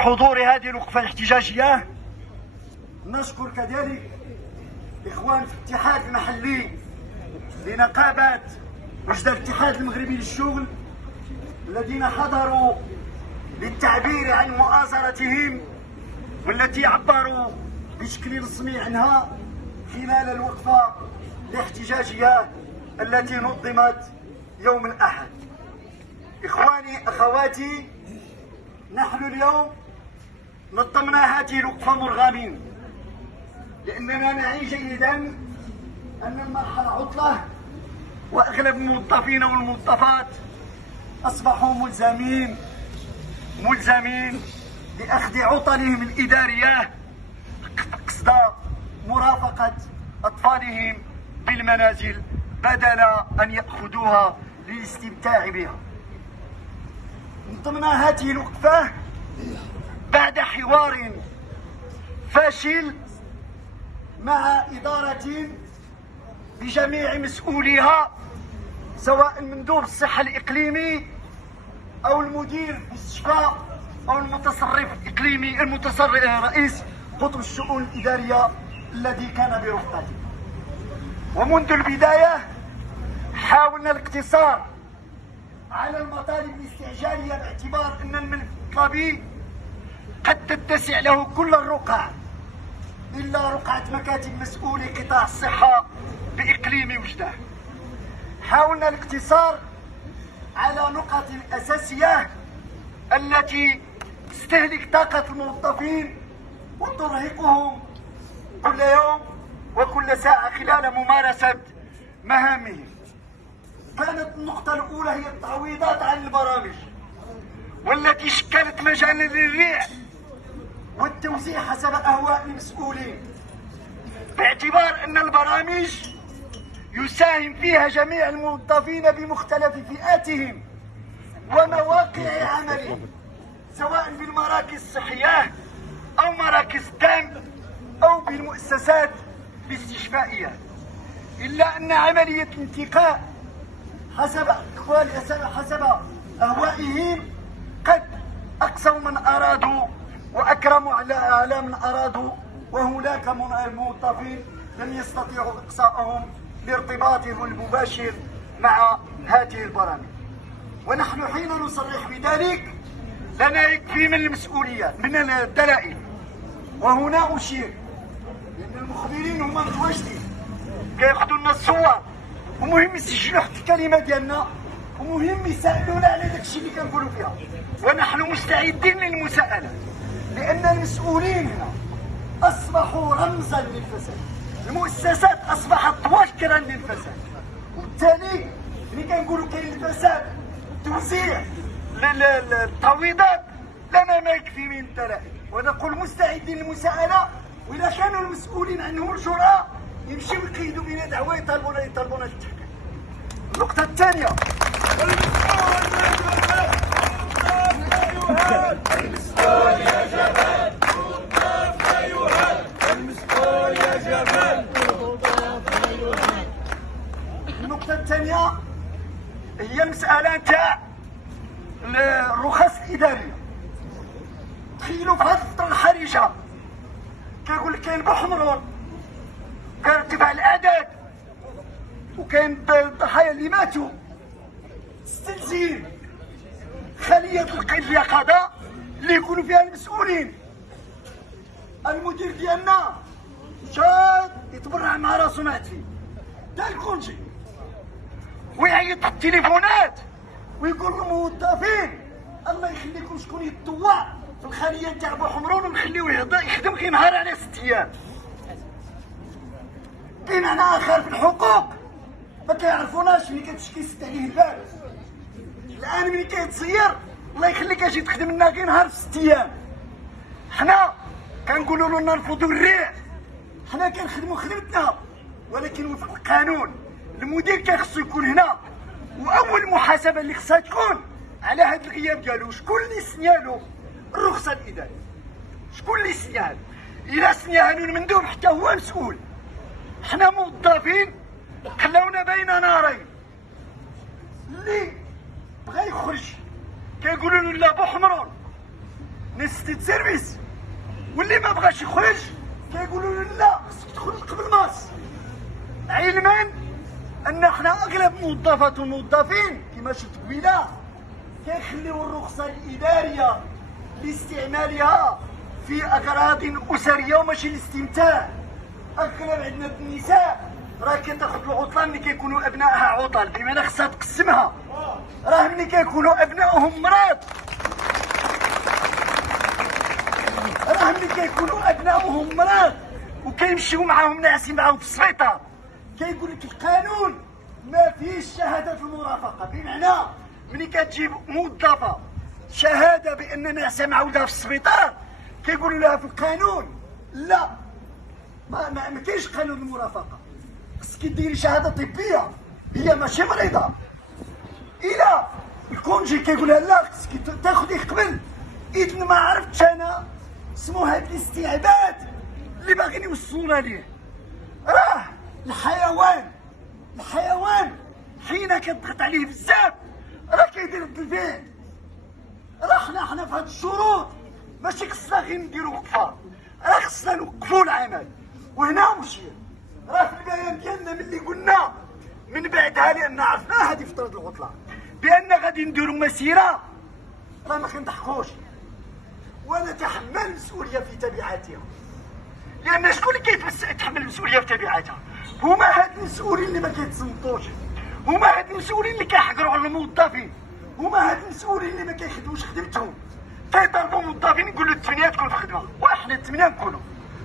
بحضور هذه الوقفة الاحتجاجية. نشكر كذلك إخوان في الاتحاد المحلي لنقابة وجدة الاتحاد المغربي للشغل الذين حضروا للتعبير عن مؤازرتهم والتي عبروا بشكل رسمي عنها خلال الوقفة الاحتجاجية التي نظمت يوم الأحد. إخواني أخواتي، نحن اليوم نظمنا هذه الوقفة مرغمين لأننا نعي جيدا أن المرحلة عطلة وأغلب الموظفين والموظفات أصبحوا ملزمين بأخذ عطلهم الإدارية قصد مرافقة أطفالهم بالمنازل بدل أن يأخذوها للاستمتاع بها. نظمنا هذه الوقفة بعد حوار فاشل مع إدارة بجميع مسؤوليها، سواء المندوب الصحة الإقليمي أو المدير المستشفى أو المتصرف الإقليمي رئيس قطب الشؤون الإدارية الذي كان برفقته. ومنذ البداية حاولنا الاقتصار على المطالب الاستعجالية باعتبار أن الملف الطلبي قد تتسع له كل الرقع إلا رقعة مكاتب مسؤولي قطاع الصحة بإقليم وجدة. حاولنا الاقتصار على نقط أساسية التي تستهلك طاقة الموظفين وترهقهم كل يوم وكل ساعة خلال ممارسة مهامهم. كانت النقطة الأولى هي التعويضات عن البرامج والتي شكلت مجالا للبيع والتوزيع حسب أهواء المسؤولين، باعتبار أن البرامج يساهم فيها جميع الموظفين بمختلف فئاتهم ومواقع عملهم، سواء بالمراكز الصحية أو مراكز الدم أو بالمؤسسات الاستشفائية، إلا أن عملية الانتقاء حسب أهوائهم قد أقصوا من أرادوا وأكرموا على من أرادوا، وهناك موظفين لم يستطيعوا إقصاءهم لارتباطهم المباشر مع هذه البرامج. ونحن حين نصرح بذلك لنا يكفي من المسؤوليات من الدلائل، وهنا أشير لأن المخبرين هما متواجدين كياخذوا لنا الصور ومهم يسجلوا حتى الكلمة ديالنا ومهم يسألونا على داك الشيء اللي كنقولوا فيها، ونحن مستعدين للمساءلة لأن المسؤولين هنا أصبحوا رمزا للفساد، المؤسسات أصبحت وكرا للفساد، وبالتالي ملي كنقولوا كاين الفساد توزيع التعويضات لنا ما يكفي من الدلائل، ونقول مستعدين للمساءلة. وإذا كانوا المسؤولين عنهم الجرأة يمشيو يقيدوا بنا دعوة يطالبونا التحقيق. النقطة الثانية المسؤول يا جبل مضاف لا يهان، المسؤول يا جبل مضاف لا يهان. النقطة الثانية هي المسألة تاع الرخص الإدارية. تخيلوا في هذه الفترة الحرجة كيقول لك كاين بحمرون كيرتفع الأعداد وكاين الضحايا اللي ماتوا، تستلزم خلية اليقظة اللي يكونوا فيها المسؤولين. المدير ديالنا شاد يتبرع مع راسو معتي دا الكونجي ويعيط في التليفونات ويقول للموظفين الله يخليكم شكون يتطوع في الخلية تاع بوحمرون ونخليوه يخدم غير نهار على 6 أيام. كاين انا اخر في الحقوق ما كيعرفوناش ملي كتشكي عليه البال. الان ملي كيتصير الله يخليك اجي تخدم لنا غير نهار في 6 أيام. حنا كنقولوا لنا نرفضوا الريع، حنا كنخدموا خدمتنا ولكن وفق القانون. المدير كيخصو يكون هنا، واول محاسبه اللي خصها تكون على هذا الغياب ديالو. شكون اللي سنيالو الرخصه الاداريه؟ شكون اللي سنيها؟ الا سنيها المندوب حتى هو مسؤول. حنا موظفين خلاونا بين نارين، اللي بغى يخرج كيقولوا له لا بوحمرون ناس سيرفيس، واللي ما بغاش يخرج كيقولوا له لا خصك تخرج قبل مارس، علما ان احنا اغلب موظفات والموظفين كما شفت قبيله كيخليو الرخصه الاداريه لاستعمالها في اغراض اسريه وماشي للاستمتاع. اغلب عندنا النساء راه كتاخذ العطله ملي كيكونوا ابنائها عطل، بمعنى خصها تقسمها. راه ملي كيكونوا ابنائهم مرض، راه ملي كيكونوا ابنائهم مرض وكيمشيو معاهم ناعسين معاهم في السبيطار، كيقول لك القانون ما فيهش شهاده المرافقه. بمعنى ملي كتجيب موظفه شهاده بان ناعسه مع ولدها في السبيطار كيقولوا لها في القانون لا، ما كاينش قانون المرافقه، خصك ديري شهاده طبيه، هي ماشي مريضه. الى الكونجي كيقول لها لا خصك تاخذي قبل. اذا ما عرفتش انا اسمو هاد الاستعباد اللي باغيين يوصلونا ليه. راه الحيوان حين كتضغط عليه بزاف راه كيدير رد الفعل. راه حنا في هاد الشروط ماشي خصنا غير نديرو وقفه، راه خصنا نوقفو العمل. وهنا مشكل، راه في البيان ديالنا ملي قلنا من بعدها لان عرفنا هذه فتره العطله بان غادي نديرو مسيره، راه ما كنضحكوش ونتحمل المسؤوليه في تبعاتها. لان شكون اللي كيتحمل المسؤوليه في تبعاتها؟ هما هاد المسؤولين اللي ما كيتصنتوش، هما هاد المسؤولين اللي كيحقروا على الموظفين، هما هاد المسؤولين اللي ما كيخدموش خدمتهم. كيطالبوا موظفين يقول له 8 تكون في خدمه، وحنا 8 نكونوا.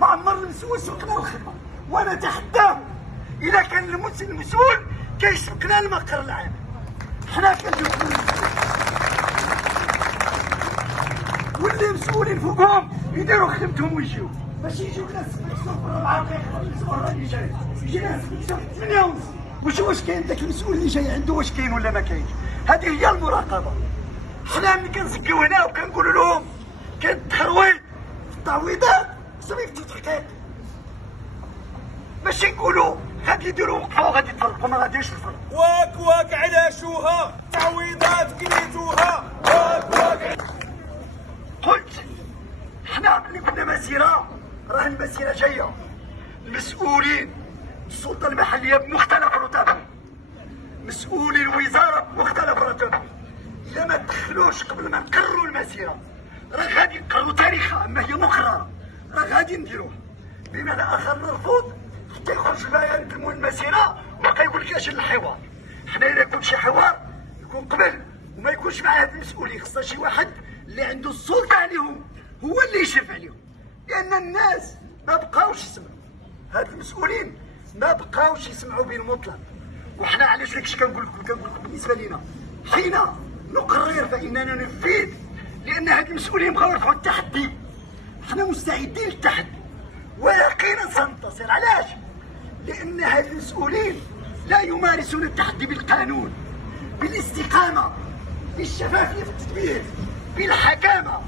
ما عمر المسؤول سبقنا الخدمه، وانا تحداه اذا كان المسؤول كيسبقنا المقر العام، حنا كنديروا واللي مسؤولين فوقهم يديروا خدمتهم ويجيو، ماشي يجيو ناس يسوقوا 4 دقائق الاسبوع اللي جاي، يجي ناس يسوقوا 8 ونص. واش كاين داك المسؤول اللي جاي عنده واش كاين ولا ما كاينش؟ هذه هي المراقبه. حنا ملي كنزكيو هنا وكنقولوا لهم كاين التخرويض في التعويضات خصهم يفتحوا تحقيق، ماشي نقولوا غادي يديروا وقفه وغادي يتفرقوا، ما غاديش الفرق. واك علاشوها تعويضات كليتوها واك. قلت حنا ملي قلنا مسيره راه المسيره جايه. المسؤولين السلطه المحليه بمختلف رتبهم، مسؤولي الوزاره بمختلف رتبهم، اذا ما تدخلوش قبل ما نقرروا المسيره راه غادي نقرروا تاريخها، اما هي مقرره راه غادي نديروها. بمعنى اخر نرفض حتى يخرج البيان نكملوا المسيره وبقى يقول لك اجل الحوار. حنا اذا يكون شي حوار يكون قبل وما يكونش مع هاد المسؤولين، خصنا شي واحد اللي عنده السلطه عليهم هو اللي يشرف عليهم، لان الناس ما بقاوش يسمعوا هاد المسؤولين، ما بقاوش يسمعوا بالمطلق. وحنا علاش داكشي كنقول لكم بالنسبه لنا حين نقرر فاننا ننفذ، لان هاد المسؤولين بغاو يرفعوا التحدي. حنا مستعدين للتحدي ويقينا سننتصر. علاش؟ لان هاد المسؤولين لا يمارسون التحدي بالقانون، بالاستقامه، بالشفافيه في التدبير، بالحكامه،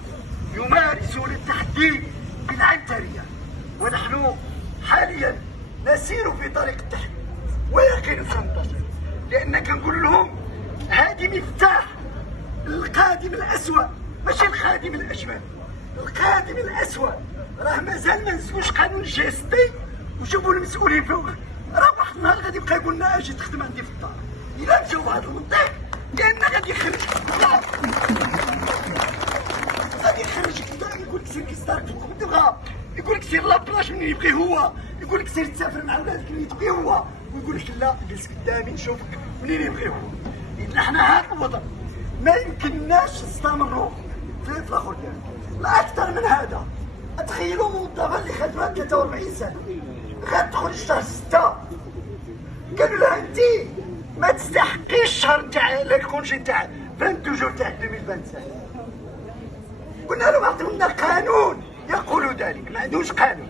يمارسون التحدي بالعنتريه. ونحن حاليا نسير في طريق التحدي ويقينا سننتصر، لان كنقول لهم هذه مفتاح القادم الاسود، ماشي الخادم الاجمل. القادم الاسود راه مازال ما نسوش قانون جي وشوفوا المسؤولين فوق، راه واحد النهار غادي يبقى يقول لنا اجي تخدم عندي في الدار. الا مشاو بهذا المنطق لان غادي يخرجك غادي يخرجك يقول لك سير كيستارك في الخدمه تبغى، يقول لك سير لابلاج منين يبغي هو، يقول لك سير تسافر مع ولادك اللي تبغي هو، ويقول لك لا جلس قدامي نشوفك منين يبغي هو. اذا حنا هذا الوضع ما يمكنناش نستمروا في الاخر ديالنا. لا اكثر من هذا. تخيلوا موظفه اللي خدمه 43 سنه غتدخل شهر 6 قالوا لها انت ما تستحقيش الشهر تاع الكونجي تاع 22 جور تاع 2025. قلنا لهم عطيو لنا قانون يقول ذلك، ما عندوش قانون.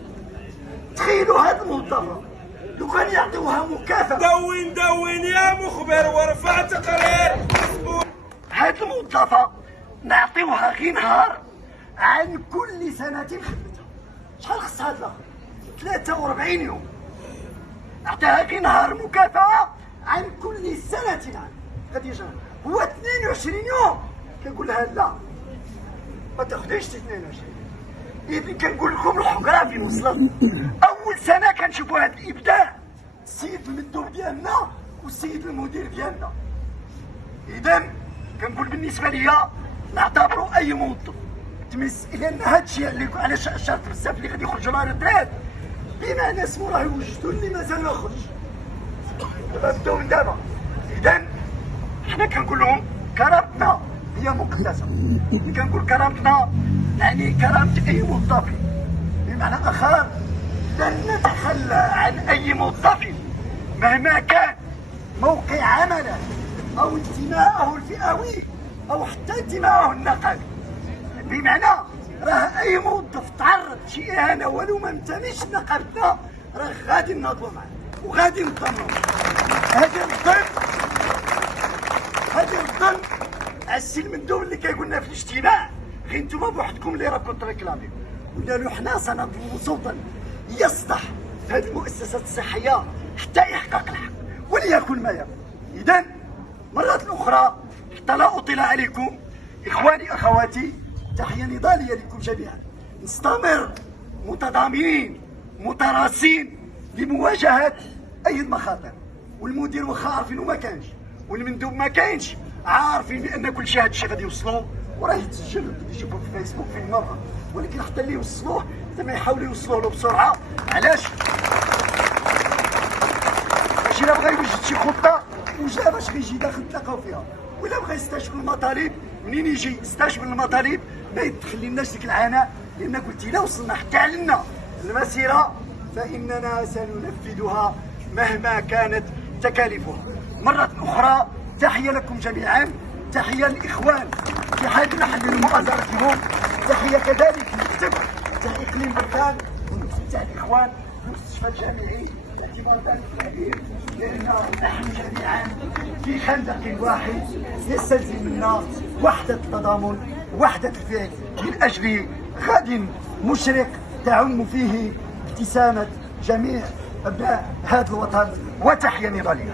تخيلوا هذه الموظفه لو كان يعطيوها مكافاه. دون يا مخبر وارفع تقرير. هذه الموظفه نعطيوها غير نهار عن كل سنه خدمتها. شحال خص هاد الاخر؟ 43 يوم. اعطاها غير نهار مكافاه عن كل سنه. غادي يجي هو 22 يوم. كنقول لها لا، ما تاخذيش 22. إذا كنقول لكم الحقره فين وصلت. اول سنه كنشوفوا هذا الابداع، السيد المندوب ديالنا والسيد المدير ديالنا. اذا كنقول بالنسبه ليا نعتبروا اي موظف تمس، لان هذا الشيء اللي علاش اشرت بزاف اللي غادي يخرجوا لا ريتريت بمعنى اسمه راه يوجدوا اللي مازال ما يخرج. دابا بداو من دابا. اذا حنا كنقول لهم كرامتنا هي مقدسه. ملي كنقول كرامتنا يعني كرامه اي موظف، بمعنى اخر لن نتخلى عن اي موظف مهما كان موقع عمله او انتماءه الفئوي او حتى انتماءه النقابي. بمعنى راه اي موظف تعرض شي اهانه ولو ما انتميش لنقابتنا راه غادي نناضلوا معاه وغادي نضمنوا. هذا الظن السي المندوب اللي كيقول لنا في الاجتماع غير نتوما بوحدكم اللي راكم تريكلاميو. قلنا له حنا سنضرب صوتا يصدح هذه المؤسسات الصحيه حتى يحقق الحق وليكن ما يكن. اذا مرة اخرى حتى لا اطيل عليكم اخواني اخواتي، تحيه نضاليه لكم جميعا. نستمر متضامنين متراسين لمواجهه اي المخاطر، والمدير واخا عارفينه ما كانش والمندوب ما كاينش، عارفين بان كل شيء هذا الشيء غادي يوصلوا وراه يتسجل غادي يشوفوا في الفيسبوك في المره، ولكن حتى اللي يوصلوه زعما يحاولوا يوصلوه له بسرعه. علاش؟ باش الا بغا يوجد شي خطه وجا باش غيجي داخل تلاقاو فيها، ولا بغا يستشفى المطالب منين يجي يستشفى المطالب ما يتخليناش ديك العناء، لان قلت الا وصلنا حتى علنا المسيره فاننا سننفذها مهما كانت تكاليفها. مرة أخرى تحية لكم جميعا، تحية للإخوان في حال محل المؤازرة لهم، تحية كذلك للمكتب تاع إقليم بركان والمكتب تاع الإخوان المستشفى الجامعي باعتبار ذلك التعبير، لأن نحن جميعا في خندق واحد يستلزم منا وحدة التضامن وحدة الفعل من أجل غد مشرق تعم فيه ابتسامة جميع أبناء هذا الوطن. وتحية نضالية.